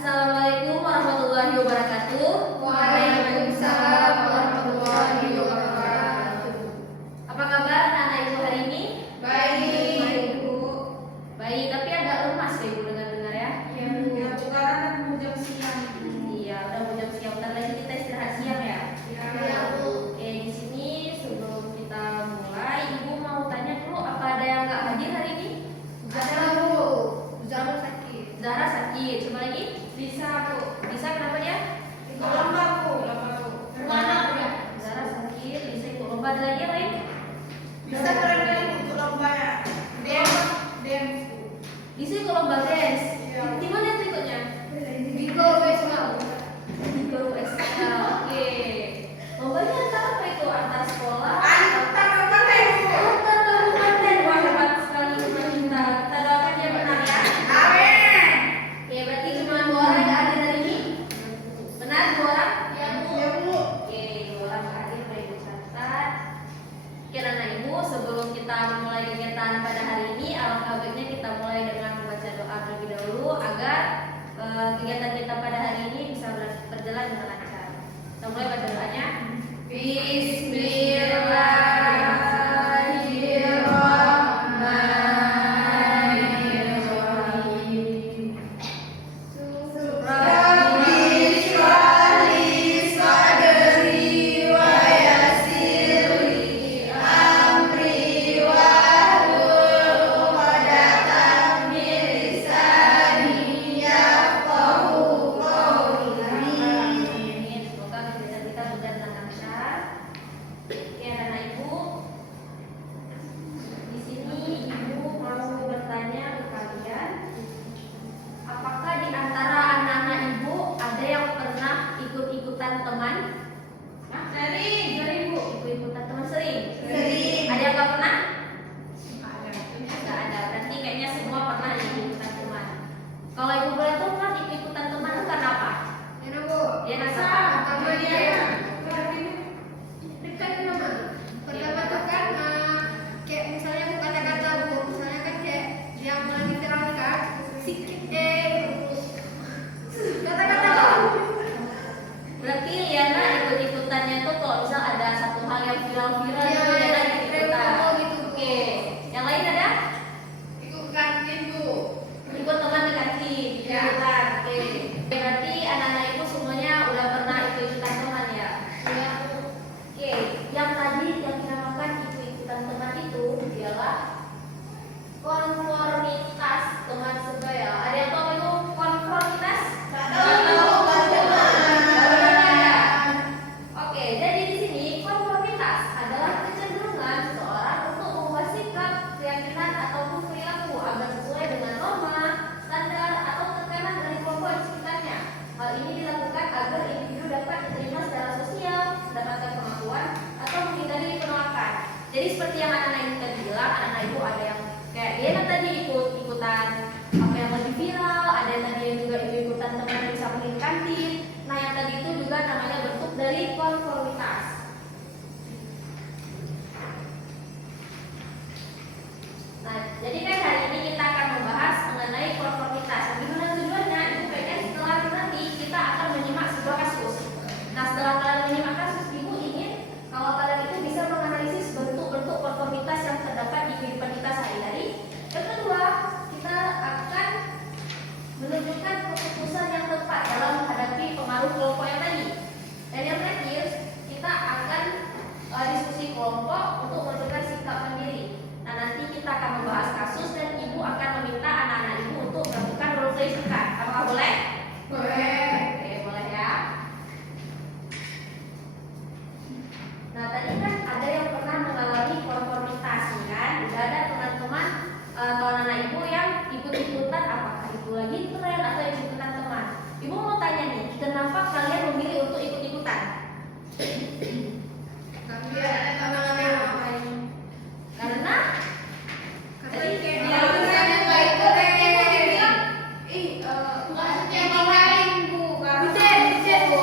Assalamualaikum warahmatullahi wabarakatuh. Waalaikumsalam warahmatullahi wabarakatuh. Apa kabar anak ibu hari ini? Baik, Bu. Baik, tapi agak lemas ya ibu dengar-dengar ya. Ya, Bu, karena mau jam siang. Iya, udah mau jam siang. Bentar lagi kita istirahat siang ya. Ya, Bu. Oke, di sini sebelum kita mulai, ibu mau tanya dulu apa ada yang nggak hadir hari ini? Ada, Bu. Zahra sakit. Zahra sakit. Coba lagi. Bisa, Bu. Bisa kenapa dia? Ikut lomba, Bu. Mana ya? Zahra sakit. Bisa ikut lomba. Ada lagi yang lain? Bisa keren-keren ikut lomba ya. Dance, Bu. Bisa ikut lomba dance. Iya. Di mana itu ikutnya? Di Golwes, Bu. Di Guru SL. Oke. Lombanya antara apa itu? Antar sekolah? Antar kabupaten, Bu. Antar kabupaten. Wah, hebat sekali teman kita. Kita doakan dia menang ya. Amin. Oke, berarti cuma 2 orang yang hadir hari ini. Benar 2 orang? Ya, Bu. Oke, 2 orang yang hadir. Baik, ibu catat. Oke, anak ibu, sebelum kita memulai kegiatan pada hari ini, alangkah baiknya kita mulai dengan membaca doa terlebih dahulu agar kegiatan kita pada hari ini bisa berjalan dengan lancar. Kita mulai baca doanya. Bismillahirrahmanirrahim. Rabbi shrah li sadri wa yassir li amri wahlul 'uqdatam min lisani yafqahu qawli. Amin. Semoga kegiatan kita berjalan dengan lancar. Oke, anak ibu. Di sini ibu mau bertanya ke kalian, apakah di antara anak-anak ibu ada yang pernah ikut-ikutan teman? Sering. Sering bu, ikut-ikutan teman sering. Sering. Ada yang nggak pernah? Nggak ada. Berarti kayaknya semua pernah ikut-ikutan teman. Kalau ibu boleh tahu kan ikut-ikutan teman itu karena apa? Enak, Bu. Ya, nasa. Pertama dia dekat sama. Pertama tuh kan kayak misalnya aku kata-kata, Bu, misalnya kan kayak yang lagi viral kan sikit kata-kata. Berarti Liana ikut-ikutannya tuh kalau misal ada satu hal yang viral-viral Iya, itu Liana iya, ikut-ikutan. gitu, Bu. Oke. Yang lain ada? Ikut kantin, Bu. Ikut teman di kantin, Iya. ikutan. Oke. Berarti anak-anak ibu semuanya udah pernah ikut-ikutan teman ya? Iya. Oke. Yang tadi yang dinamakan ikut-ikutan teman itu ialah konformitas teman sebaya. Ada yang tahu apa itu konformitas? Oke, jadi di sini konformitas adalah kecenderungan seseorang untuk mengubah sikap, keyakinan ataupun perilaku agar sesuai dengan norma, standar atau tekanan dari kelompok di sekitarnya. Hal ini dilakukan agar individu dapat diterima secara sosial, mendapatkan pengakuan atau menghindari penolakan. Jadi seperti yang anak-anak ibu tadi bilang, anak-anak ibu ada yang kayak dia tadi ikut-ikutan apa yang lagi viral, ada yang tadi yang juga ikut-ikutan teman yang bisa pergi ke kantin. Nah yang tadi itu juga namanya bentuk dari konformitas. Nah, jadi kan hari ini kita akan membahas mengenai konformitas. Bagaimana tujuannya? Itu kayaknya setelah nanti kita akan menyimak sebuah kasus. Nah, setelah kalian menyimak kasus, ibu ingin kalau kalian itu bisa menganalisis bentuk-bentuk konformitas yang terdapat di kehidupan kita sehari-hari. Yang kedua, kita akan menunjukkan keputusan yang tepat dalam menghadapi pengaruh kelompok yang tadi. Dan yang terakhir, kita akan diskusi kelompok untuk menentukan sikap mandiri. Nah, nanti kita akan membahas kasus dan ibu akan meminta anak-anak ibu untuk melakukan role play singkat. Apakah boleh? Boleh. Oke, boleh ya. Nah, tadi kan ada yang pernah mengalami konformitas, kan? Udah ada teman-teman atau anak-anak ibu yang ikut-ikutan, apakah itu lagi tren atau ikut-ikutan teman. Ibu mau tanya nih, kenapa kalian memilih untuk ikut-ikutan? Tapi ada teman-teman yang ngapain? Karena Tadi kayak dia misalnya nggak ikut, dia bilang, maksudnya ngapain, Bu? Bucet, Bu.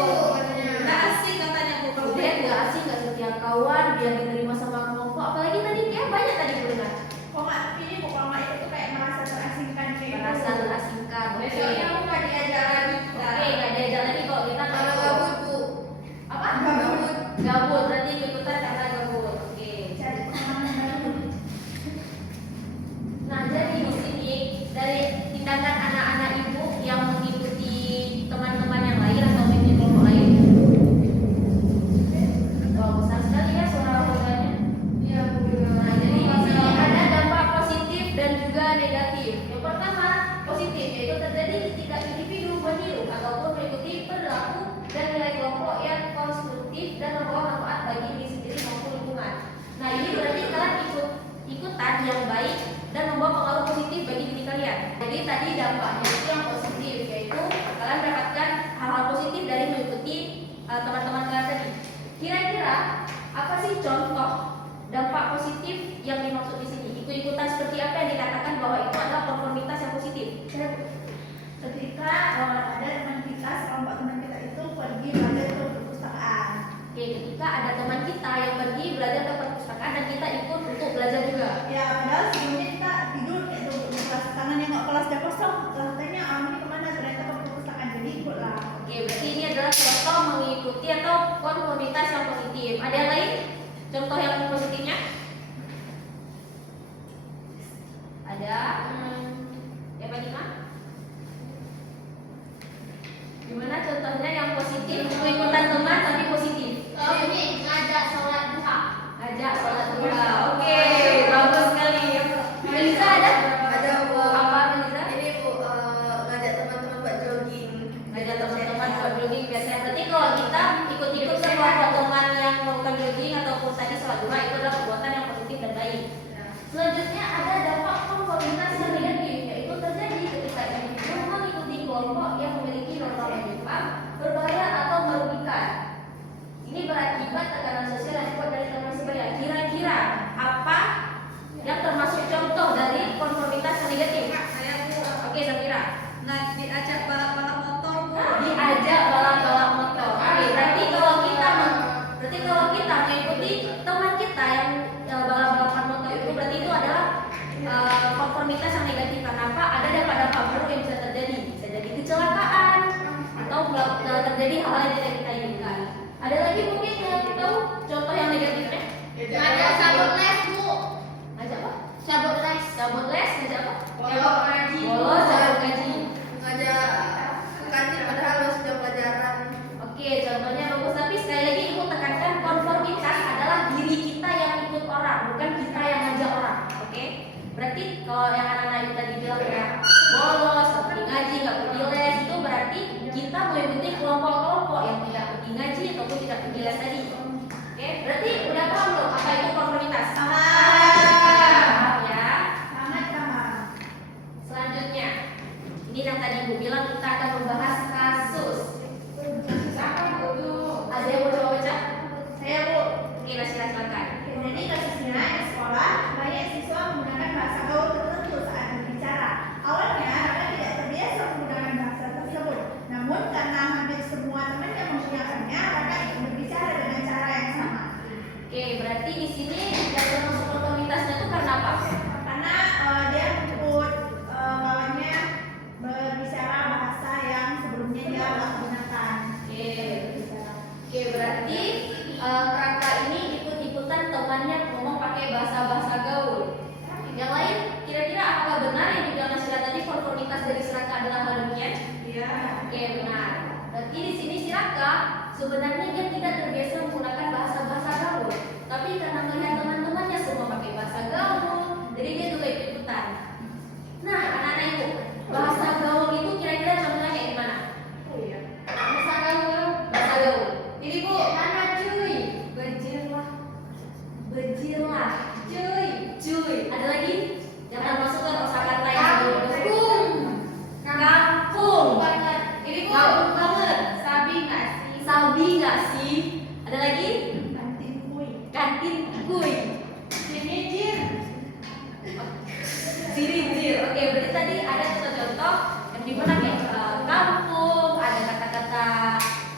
Nggak asik katanya, Bu. dia nggak asing, nggak setia kawan, dia diterima sama kelompok. Apalagi tadi dia banyak tadi berenang. Ini Bu, kalau nggak ikut tuh kayak merasa terasingkan gitu. Merasa terasingkan. Oke. Besoknya aku nggak diajak lagi konformitas yang positif. Ada yang lain? Contoh yang positifnya? Ada? Ya Pak Dima? Gimana contohnya yang positif? Ikutan teman tapi positif. Ini ngajak sholat duha. Ajak sholat duha. Oke, bagus sekali. Melisa ada? Ada Bu. Apa Melisa? Ini Bu, ngajak teman-teman buat jogging. Ngajak teman-teman buat jogging biasanya. Berarti kalau kita ikut-ikut semua teman yang melakukan jogging ataupun tadi sholat duha itu adalah perbuatan yang positif dan baik. Selanjutnya ada dampak konformitas yang negatif, yaitu terjadi ketika individu mengikuti kelompok yang memiliki norma menyimpang, berbahaya atau merugikan. Ini berakibat tekanan sosial yang kuat dari teman sebaya. Kira-kira apa yang termasuk contoh dari konformitas yang negatif? Saya Bu. Oke, Safira. Nah, diajak balap-balap motor Bu. Diajak balap-balap motor. Oke, berarti kalau kita mengikuti teman kita yang balap-balapan motor itu berarti itu adalah konformitas yang negatif. Kenapa? Ada dampak buruk yang bisa terjadi. Bisa jadi kecelakaan atau terjadi hal-hal yang tidak kita inginkan. Ada lagi mungkin yang tahu contoh yang negatifnya? Ngajak sabut les Bu. Ngajak apa? Sabut les. Sabut les, ngajak apa? Bolos ngaji. Bolos, sabut ngaji. Ngajak ke kantin padahal lo sudah pelajaran. Oke, contohnya bagus. Tapi sekali lagi ibu tekankan konformitas adalah diri kita yang ikut orang, bukan kita yang ngajak orang. Oke? Berarti kalau yang anak-anak itu tadi bilang ya bolos, nggak pergi ngaji, nggak pergi les, itu berarti kita mengikuti kelompok-kelompok yang tidak pergi ngaji ataupun tidak pergi les tadi. Oke? Berarti udah paham belum apa itu konformitas? Paham ya? Selanjutnya, ini yang tadi ibu bilang kita akan membahas kasus. Ada yang mau coba baca? Saya Bu. Oke, silakan. Jadi kasusnya di sekolah banyak siswa menggunakan bahasa gaul tertentu saat berbicara. Awalnya Raka tidak terbiasa menggunakan bahasa tersebut. Namun karena hampir semua temannya menggunakannya, Raka ikut berbicara dengan cara yang sama. Oke, berarti di sini yang termasuk konformitasnya itu karena apa? Karena dia ikut kawannya berbicara bahasa yang sebelumnya dia nggak gunakan. Oke, berarti Raka ini ikut-ikutan temannya ngomong pakai bahasa-bahasa gaul. Yang lain, kira-kira apakah benar yang dibilang Sira tadi konformitas dari Raka adalah hal demikian? Iya. Oke, benar. Berarti di sini si Raka sebenarnya dia tidak terbiasa menggunakan bahasa-bahasa gaul, tapi karena melihat teman-temannya semua pakai bahasa gaul, jadi dia juga ikut-ikutan. Nah, anak-anak ibu, bahasa gaul itu kira-kira contohnya kayak gimana? Oh iya. Bahasa gaul. Bahasa gaul. Ini Bu. Mana cuy? Bejirlah. Bejirlah. Cuy. Ada lagi? Yang termasuk ke kosakata yang Kampung. Kampung. Banget. Ini Bu. Kampung banget. Sabi nggak sih? Sabi nggak sih? Ada lagi? Kantin kui. Kantin kuy. Sini Jir. Sirinjir. Oke, berarti tadi ada contoh-contoh yang dimana kayak kampung, ada kata-kata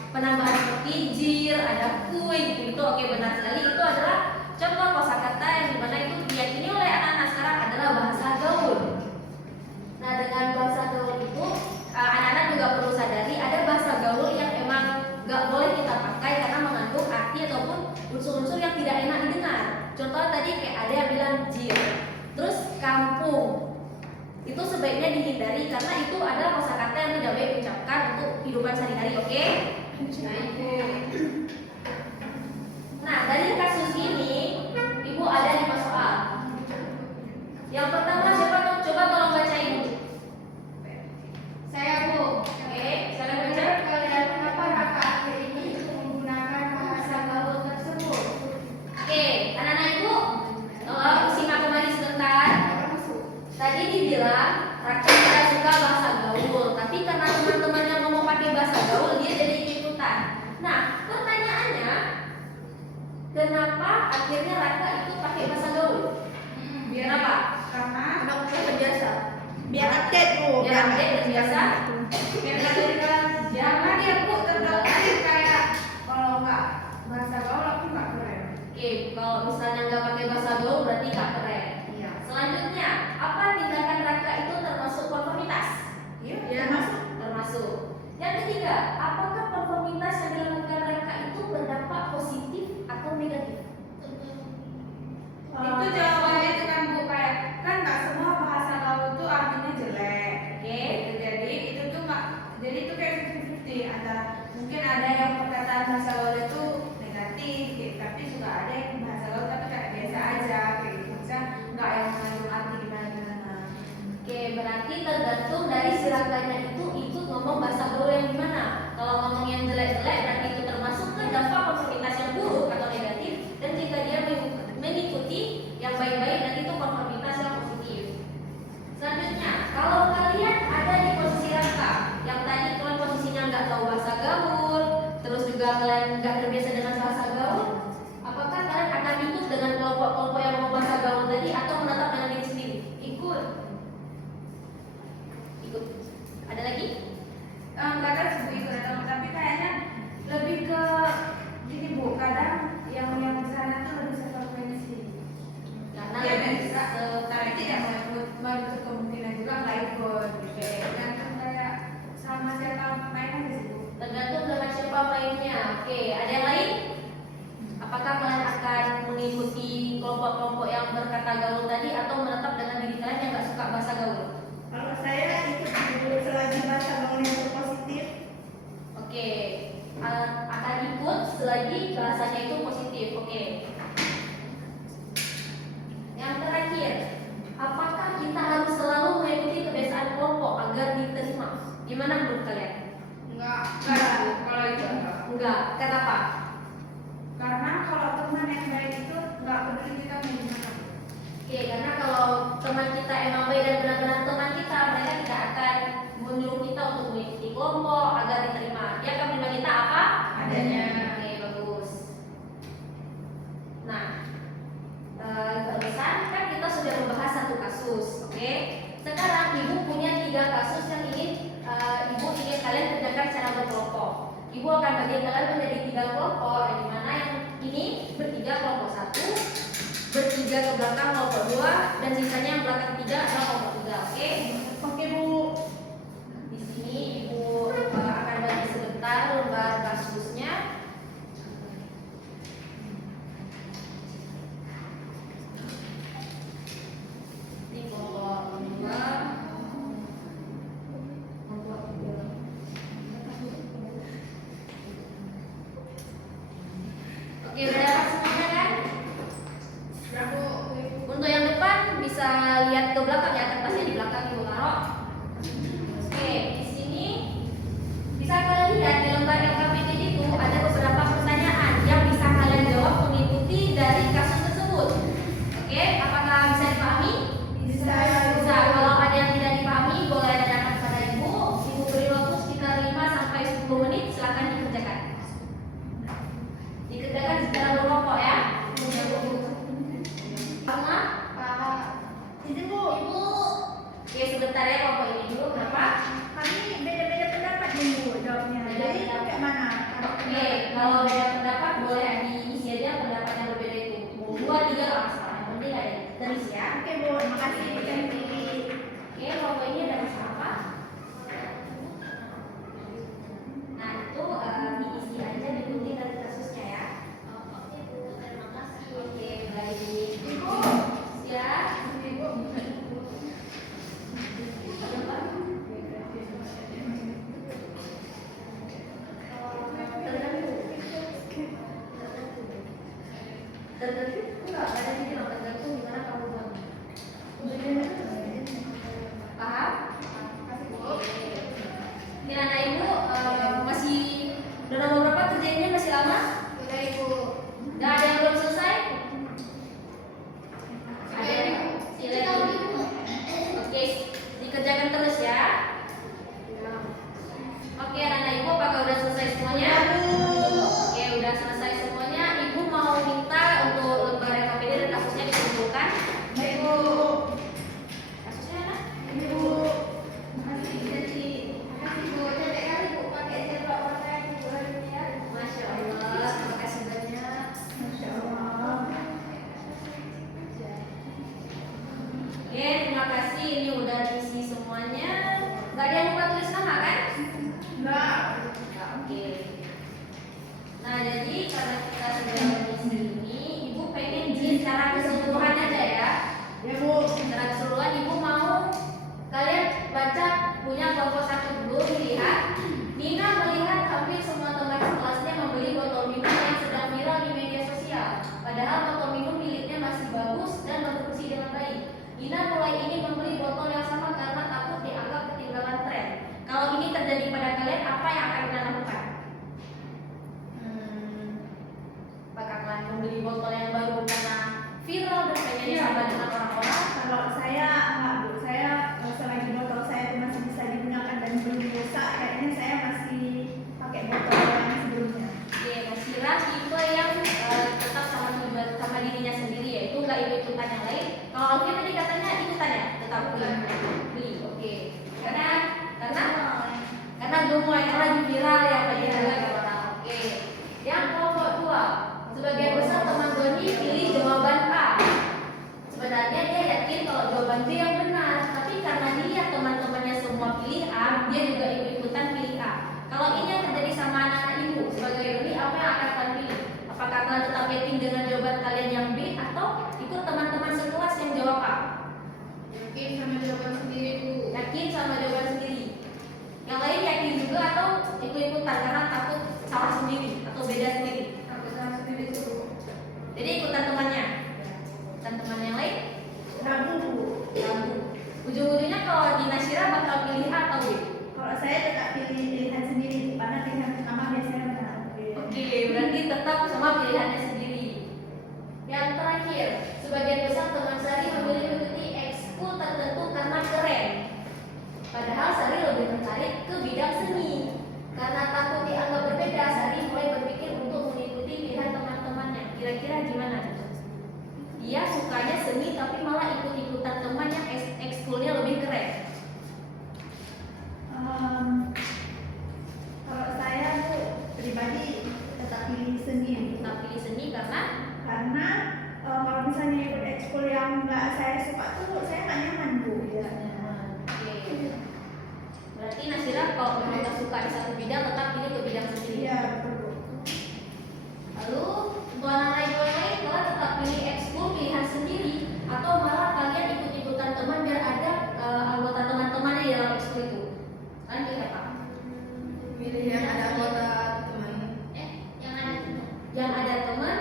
penambahan seperti jir, ada kuy gitu. Oke, benar sekali. Itu adalah contoh kosakata yang dimana itu diyakini oleh anak-anak sekarang adalah bahasa gaul. Nah, dengan bahasa gaul itu anak-anak juga perlu sadari ada bahasa gaul yang emang nggak boleh kita pakai karena mengandung arti ataupun unsur-unsur yang tidak enak didengar. Contoh tadi kayak ada yang bilang jir, terus kampung. Itu sebaiknya dihindari karena itu adalah kosakata yang tidak baik diucapkan untuk kehidupan sehari-hari. Oke? Nah, dari kasus ini ibu ada 5 soal. Yang pertama siapa tuh? Coba tolong bacain. Saya Bu. Oke, silakan baca. Kalian kenapa Raka akhir ini menggunakan bahasa gaul tersebut? Oke, anak-anak ibu, tolong simak kembali sebentar. Tadi dibilang Raka tidak suka bahasa gaul, tapi karena teman-teman yang ngomong pakai bahasa gaul, dia jadi ikut-ikutan. Nah, pertanyaannya, kenapa akhirnya Raka ikut pakai bahasa gaul? Kenapa? Karena Anak udah terbiasa. Biar update Bu. Biar update dan biasa. biar nggak terkenal. Jangan dia Bu terdoktrin kayak kalau nggak bahasa gaul aku nggak keren. Oke, kalau misalnya nggak pakai bahasa gaul berarti nggak keren. Iya. Selanjutnya, apa tindakan Raka itu termasuk konformitas? Iya. Termasuk. Yang ketiga, apakah konformitas yang dilakukan Raka itu berdampak Oke, ada yang lain? Apakah kalian akan mengikuti kelompok-kelompok yang berkata gaul tadi atau menetap dengan diri kalian yang nggak suka bahasa gaul? Kalau saya ikut dulu selagi bahasa gaul yang berpositif. Oke, akan ikut selagi bahasanya itu positif. Oke. Yang terakhir, apakah kita harus selalu mengikuti kebiasaan kelompok agar diterima? Gimana menurut kalian? Enggak. Kalau itu enggak. Enggak. Kenapa? Karena kalau teman yang baik itu nggak peduli kita mau gimana. Oke, karena kalau teman kita emang baik dan benar-benar teman kita, mereka tidak akan menyuruh kita untuk mengikuti kelompok agar diterima. Dia akan menerima kita apa? Adanya. Oke, bagus. Nah, barusan kan kita sudah membahas satu kasus, oke? Sekarang ibu punya 3 kasus yang ibu ingin kalian kerjakan secara berkelompok. Ibu akan bagi kalian menjadi 3 kelompok, di mana yang ini bertiga kelompok 1, bertiga ke belakang kelompok 2, dan sisanya yang belakang 3 adalah kelompok 3, oke? Oke Bu. Di sini ibu akan bagi sebentar lembar kasusnya. Di kelompok 2. Oke, udah dapat semuanya kan? Untuk yang depan bisa lihat ke belakang ya, kertasnya di belakang ibu taruh. Oke, di sini bisa kalian lihat di lembar LKPD itu ada beberapa pertanyaan yang bisa kalian jawab mengikuti dari kasus tersebut. Oke, apakah bisa dipahami? Bisa. Bisa. Kalau ada yang tidak dipahami, boleh tanyakan kepada ibu. Ibu beri waktu sekitar 5 sampai 10 menit, silakan dikerjakan. Dikerjakan secara berkelompok ya. Sama? Ini Bu. Oke, sebentar ya kelompok ini dulu. Kenapa? Kami beda-beda pendapat nih Bu jawabnya. Jadi itu kayak mana? Oke, kalau beda pendapat boleh diisi aja pendapat yang berbeda itu. Mau 2, 3 lah masalah. Yang penting ada terus ya. Oke Bu, terima kasih Bu Cantik. Oke, kelompok ini ada masalah apa? Nah, itu diisi aja diikuti dari kasusnya ya. Oke, Bu, terima kasih. Oke, baik. Ibu, ya. Tergantung enggak ada di dalam tergantung gimana kamu buat. Paham? Ini anak ibu masih udah nomor berapa kerjainnya, masih lama? Udah Ibu. Udah ada yang belum selesai? Ada yang silakan. Oke, dikerjakan terus ya. Oke, anak ibu apakah udah selesai semuanya? Oke, udah selesai semuanya. Ibu mau minta untuk lembar LKPD dan kasusnya dikumpulkan. Baik Bu. Kasusnya mana? Ini Bu. Makasih Bu. Cantik kali Bu pakai jilbab warna yang Ibu hari ini ya. Masya Allah, terima kasih banyak. Masya Allah. Oke, terima kasih. Ini udah diisi semuanya. Gak ada yang lupa tulis nama kan? Enggak. Oke. Nah, jadi karena kita sudah mengisi ini, ibu pengen secara keseluruhan aja ya. Ya Bu. Secara keseluruhan ibu mau kalian baca punya kelompok 1 dulu, dilihat. Nina melihat hampir semua teman sekelasnya membeli botol minum yang sedang viral di media sosial. Padahal botol minum miliknya masih bagus dan berfungsi dengan baik. Nina mulai ingin membeli botol yang sama karena takut dianggap ketinggalan tren. Kalau ini terjadi pada kalian, apa yang akan kalian lakukan? Apakah kalian membeli botol yang baru karena viral dan pengen disambah dengan orang-orang? Kalau saya enggak Bu, saya selagi botol saya itu masih bisa digunakan dan belum rusak, kayaknya saya masih pakai botol yang sebelumnya. Oke, Nasira tipe yang tetap sama tujuan sama dirinya sendiri ya, itu nggak ikut-ikutan yang lain. Kalau Alvin tadi katanya ikutan ya, tetap beli. Oke, karena gemoy yang lagi viral ya bagi orang. Oke, yang kelompok 2, sebagian besar teman Doni pilih jawaban A. Sebenarnya dia yakin kalau jawaban B yang benar, tapi karena dia teman-temannya semua pilih A, dia juga ikut-ikutan pilih A. Kalau ini yang terjadi sama anak-anak ibu, sebagai Doni, apa yang ikut teman-teman sekelas yang jawab A. Yakin sama jawaban sendiri Bu. Yakin sama jawaban sendiri. Yang lain yakin juga atau ikut-ikutan karena takut salah sendiri atau beda sendiri. Takut salah sendiri tuh. Jadi ikutan temannya. Ikutan teman yang lain Ragu. ragu. Ujung-ujungnya kalau di Nasyira bakal pilih A atau B? Kalau saya tetap pilih pilihan sendiri karena pilihan pertama biasanya benar. Oke, berarti tetap sama pilihannya sendiri. Yang terakhir, sebagian besar teman Sari memilih mengikuti ekskul tertentu karena keren. Padahal Sari lebih tertarik ke bidang seni. Karena takut dianggap berbeda, Sari mulai berpikir untuk mengikuti pilihan teman-temannya. Kira-kira gimana? Dia sukanya seni tapi malah ikut-ikutan teman yang ekskulnya lebih keren. Kalau saya tuh pribadi tetap pilih seni. Kita pilih seni karena Kalau misalnya ikut ekskul yang nggak saya suka tuh saya nggak nyaman Bu. Ya. Oke. Berarti Nasyira kalau memang nggak suka di satu bidang tetap pilih ke bidang sendiri. Iya betul Bu. Lalu untuk anak-anak yang lain kalian tetap pilih ekskul pilihan sendiri atau malah kalian ikut-ikutan teman biar ada anggota teman-temannya di dalam ekskul itu. Kalian pilih apa? Pilih yang ada anggota teman. Yang ada teman.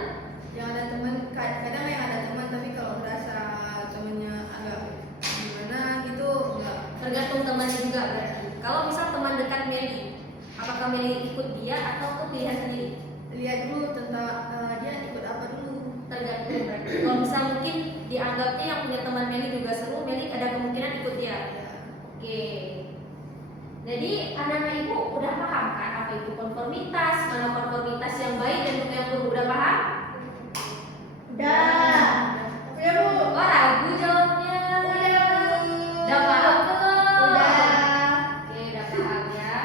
Yang ada teman, kadang yang ada teman tapi kalau merasa temennya agak gimana gitu enggak. Tergantung temannya juga berarti. Kalau misal teman dekat Meli, apakah Meli ikut dia atau ke pilihan sendiri? Lihat dulu tentang dia ikut apa dulu. Tergantung berarti. Kalau misal mungkin dianggapnya yang punya teman Meli juga seru, Meli ada kemungkinan ikut dia. Oke. Jadi anak-anak ibu udah paham kan apa itu konformitas, mana konformitas yang baik dan juga yang buruk, udah paham? Udah. Udah Bu. Oh ragu jawabnya. Udah paham belum? Udah. Oke, udah paham ya.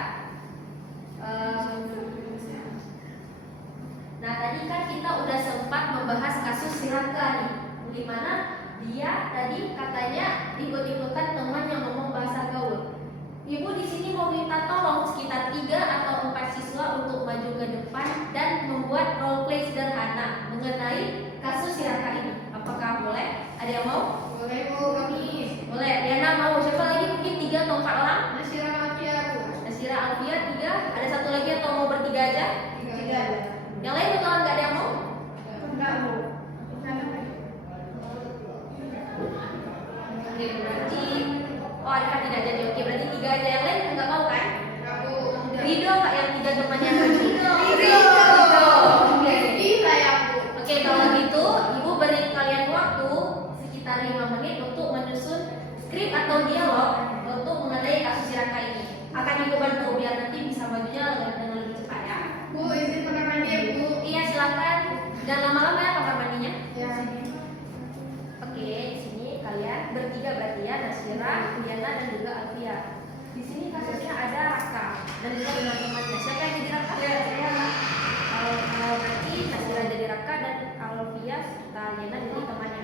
Nah tadi kan kita udah sempat membahas kasus si Raka nih, di mana dia tadi katanya ikut-ikutan teman yang ngomong bahasa gaul. Ibu di sini mau minta tolong sekitar 3 atau 4 siswa untuk maju ke depan dan membuat role play sederhana mengenai kasus si Raka ini. Apakah boleh? Ada yang mau? Boleh Bu, kami. Boleh. Diana mau. Siapa lagi? Mungkin 3 atau 4 orang? Nasyira Alfia Bu. Nasyira Alfia 3. Ada satu lagi atau mau bertiga aja? Tiga. Yang lain betulan nggak ada yang mau? Enggak Bu. Oke, berarti Arifah tidak jadi. Oke, berarti 3 aja. Yang lain nggak mau kan? Aku. Ridho nggak yang 3 temannya maju? Ridho. Oke. Gila ya Bu. Oke, kalau gitu ibu beri kalian waktu sekitar 5 menit untuk menyusun skrip atau dialog untuk mengenai kasus si Raka ini. Akan ibu bantu biar nanti bisa majunya dengan lebih cepat ya. Bu, izin kamar mandi ya Bu. Iya, silakan. Dan lama-lama ya kamar mandinya. Ya. Oke, di sini kalian bertiga berarti ya, Nasyira, Diana dan juga Alfia. Di sini kasusnya ada Raka dan juga teman-temannya. Siapa yang jadi Raka? Saya. Kalau berarti Nasyira jadi Raka dan Alfia serta Diana jadi temannya.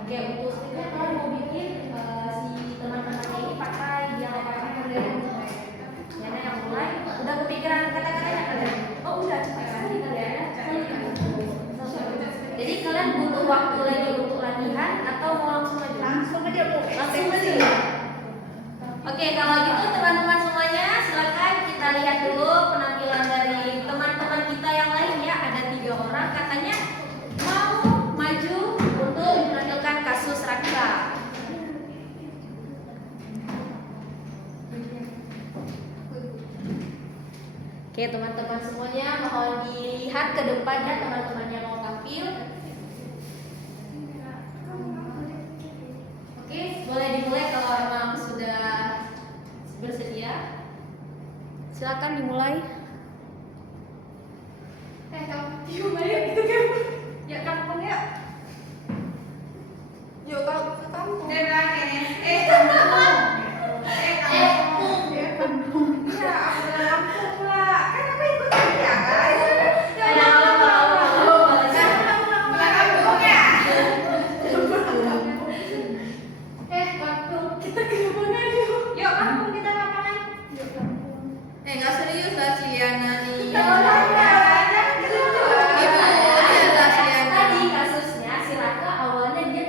Oke, untuk skripnya kalian mau bikin si teman-temannya ini pakai dialog apa dulu? Diana yang mulai. Udah kepikiran kata-katanya kalian? Oh udah, cepat sekali kalian ya. Jadi kalian butuh waktu lagi untuk latihan atau mau langsung aja? Langsung aja Bu. Langsung aja. Oke, kalau gitu teman-teman semuanya silakan kita lihat dulu penampilan dari teman-teman kita yang lain ya. Ada 3 orang katanya mau maju untuk menampilkan kasus Raka. Oke, teman-teman semuanya mohon dilihat ke depan ya teman-teman yang mau tampil. Oke, boleh dimulai kalau memang sudah bersedia. Silakan dimulai. Kamu dimulai gitu kan? Ya kampung ya. Yuk kalau ke kampung. Ya, aku udah lampung pula. Kan aku ikut dia kan. Kita ke mana yuk? Yuk kampung kita ngapain? Yuk kampung. Nggak serius lah si Liana nih. Kita olahraga. Ibu, dia lah si Liana. Tadi kasusnya si Raka awalnya dia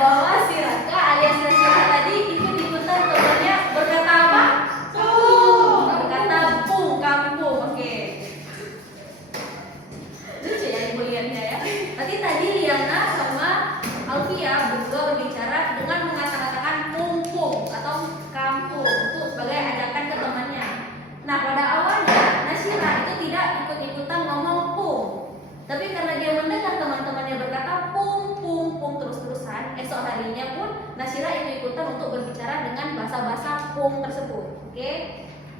bahwa si Raka alias Nasira tadi ikut-ikutan temannya berkata apa? Pung. Berkata pung, kampung. Oke. Lucu ya ibu lihatnya ya. Nanti tadi Liana sama Alfia berdua berbicara dengan mengatakan pung atau kampung itu sebagai ajakan ke temannya. Nah pada awalnya Nasira itu tidak ikut-ikutan ngomong pung, tapi karena dia mendengar teman-temannya berkata pung terus-terusan, esok harinya pun Nasira ikut-ikutan untuk berbicara dengan bahasa-bahasa pung tersebut. Oke,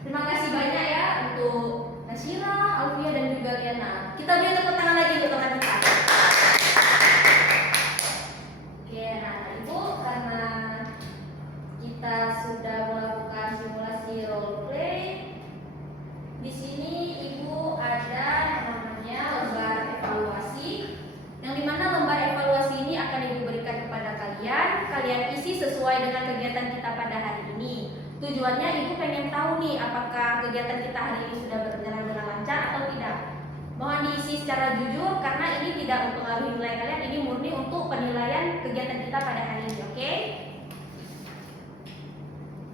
terima kasih banyak ya untuk Nasira, Alfia dan juga Liana. Kita beri tepuk tangan lagi untuk teman kita. Oke, nah Ibu, karena kita sudah melakukan simulasi role play, di sini Ibu ada namanya lembar evaluasi, yang dimana lembar evaluasi ini akan Ibu berikan kepada kalian. Kalian isi sesuai dengan kegiatan kita pada hari ini. Tujuannya Ibu pengen tahu nih apakah kegiatan kita hari ini sudah berjalan dengan lancar atau tidak. Mohon diisi secara jujur karena ini tidak mempengaruhi nilai kalian, ini murni untuk penilaian kegiatan kita pada hari ini, oke?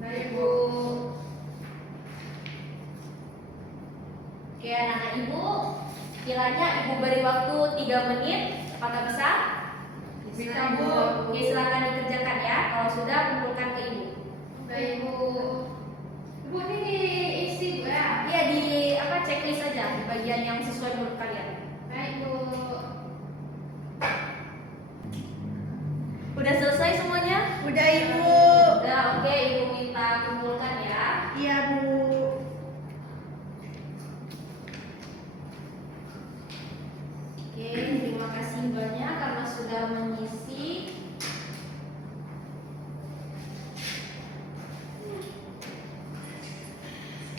Baik Bu. Oke anak-anak Ibu, kiranya Ibu beri waktu 3 menit, apakah bisa? Bisa Bu. Oke, silakan dikerjakan ya. Kalau sudah, kumpulkan ke Ibu. Baik Bu. Bu ini diisi Bu ya? Iya, di checklist aja di bagian yang sesuai menurut kalian. Baik Bu. Udah selesai semuanya? Udah Ibu. Udah, oke, Ibu minta kumpulkan ya. Iya Bu. Oke, terima kasih banyak karena sudah mengisi.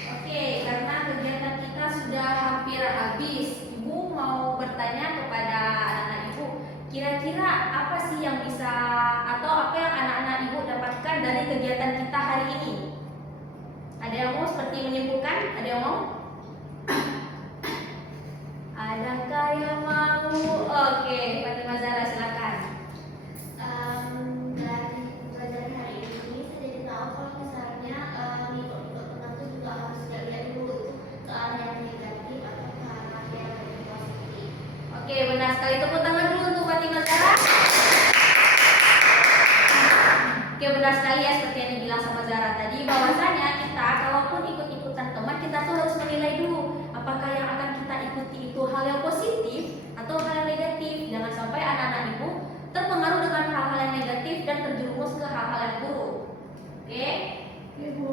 Oke, karena kegiatan kita sudah hampir habis, Ibu mau bertanya kepada anak-anak Ibu, kira-kira apa sih yang bisa atau apa yang anak-anak Ibu dapatkan dari kegiatan kita hari ini? Ada yang mau seperti menyimpulkan? Ada yang mau? Adakah yang mau? Oke, Fatimah Zahra silakan. Dari pelajaran hari ini saya jadi tahu kalau misalnya ikut-ikut teman itu juga harus lihat dulu itu ke arah yang negatif atau ke arah yang lebih positif. Oke, benar sekali. Tepuk tangan dulu untuk Fatimah Zahra. Oke, benar sekali ya seperti yang dibilang sama Zahra tadi, bahwasanya kita kalaupun ikut-ikutan teman, kita tuh harus menilai dulu apakah yang akan kita ikuti itu hal yang positif atau hal yang negatif. Jangan sampai anak-anak Ibu terpengaruh dengan hal-hal yang negatif dan terjerumus ke hal-hal yang buruk. Oke? Ibu.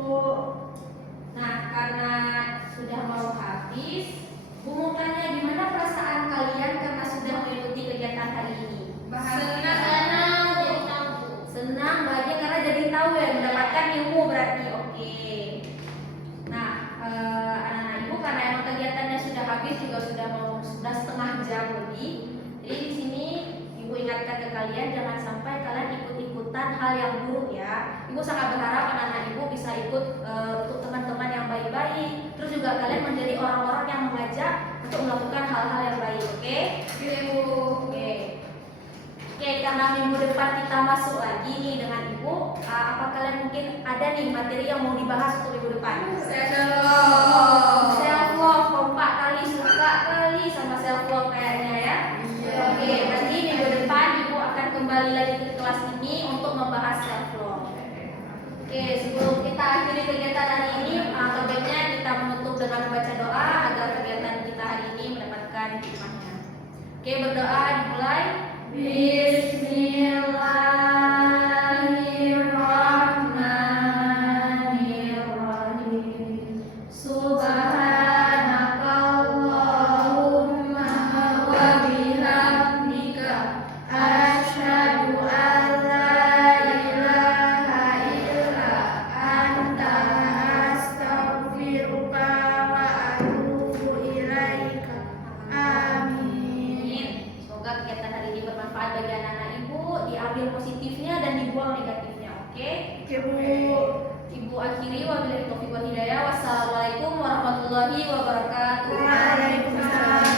Nah, karena sudah mau habis, Bu mau tanya gimana perasaan kalian karena sudah mengikuti kegiatan hari ini? Senang jadi tahu. Senang, bahagia karena jadi tahu ya, mendapatkan ilmu berarti. Oke. Nah, anak-anak Ibu karena emang kegiatannya sudah habis juga sudah setengah jam lebih. Jadi di sini Ibu ingatkan ke kalian jangan sampai kalian ikut-ikutan hal yang buruk ya. Ibu sangat berharap anak-anak Ibu bisa ikut untuk teman-teman yang baik-baik. Terus juga kalian menjadi orang-orang yang mengajak untuk melakukan hal-hal yang baik. Oke? Ibu. Oke. Oke, karena minggu depan kita masuk lagi nih dengan Ibu, apa kalian mungkin ada nih materi yang mau dibahas untuk minggu depan? Self-love. Self love, kompak kali, suka kali sama self love kayaknya ya. Iya. Oke, nanti minggu depan Ibu akan kembali lagi ke kelas ini untuk membahas self love. Oke, sebelum kita akhiri kegiatan hari ini, sebaiknya kita menutup dengan membaca doa agar kegiatan kita hari ini mendapatkan hikmahnya. Oke, berdoa dimulai. Bismillahirrahmanirrahim. Subhanakallahumma wa bihamdika asyhadu an la ilaha illa anta astaghfiruka wa atubu ilaika. Amin. Semoga kegiatan hari ini bermanfaat bagi anak-anak Ibu, diambil positifnya dan dibuang negatifnya. Oke? Oke Bu. Ibu akhiri wabillahi taufiq wal hidayah. Wassalamualaikum warahmatullahi wabarakatuh. Waalaikumsalam.